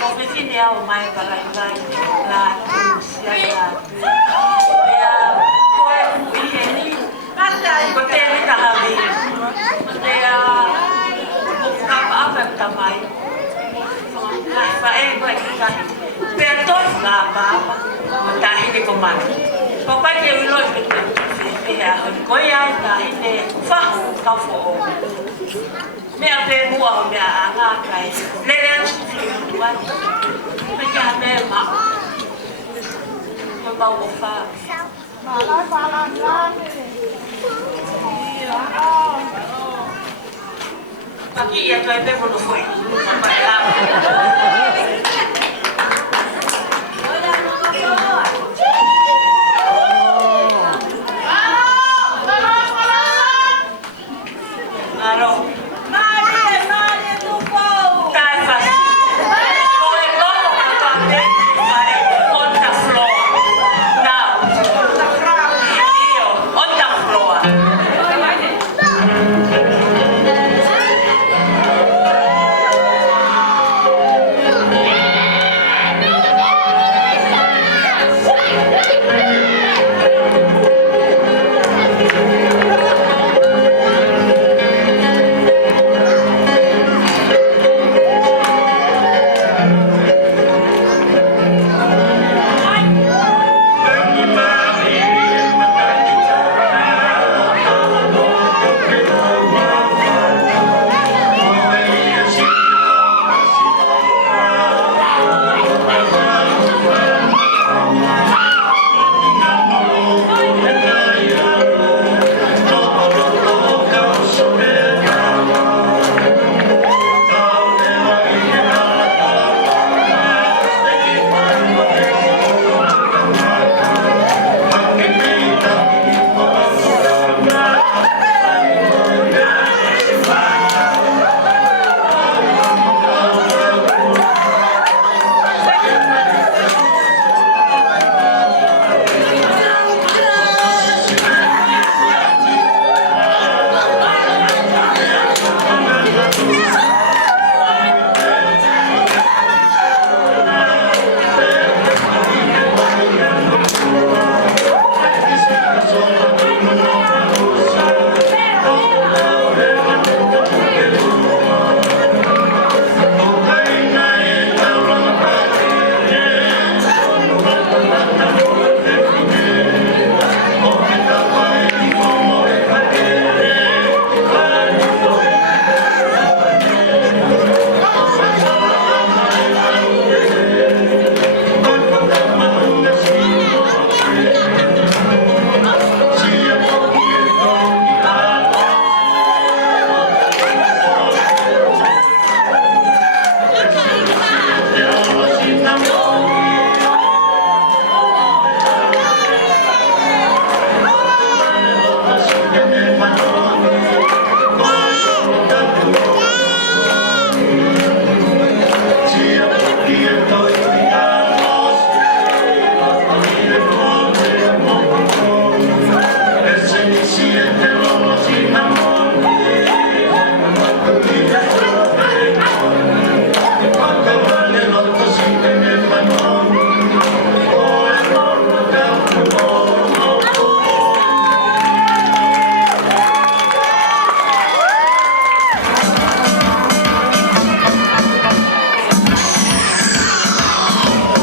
Oficina o mai para vai lá sia ya. Ya, foi ini. Kata ko tele ta habi. Ya, apa tamai. Fa ba kita. Pertos na ba. Ta ini ko man. Ko pa ke lo ke ya ko ya ta ini fa ka fo. Me ave mua me anga kai. Le le tuan. Me ja me ma. Ko ba wo fa. Ba la. Aquí ya estoy pe por lo fue.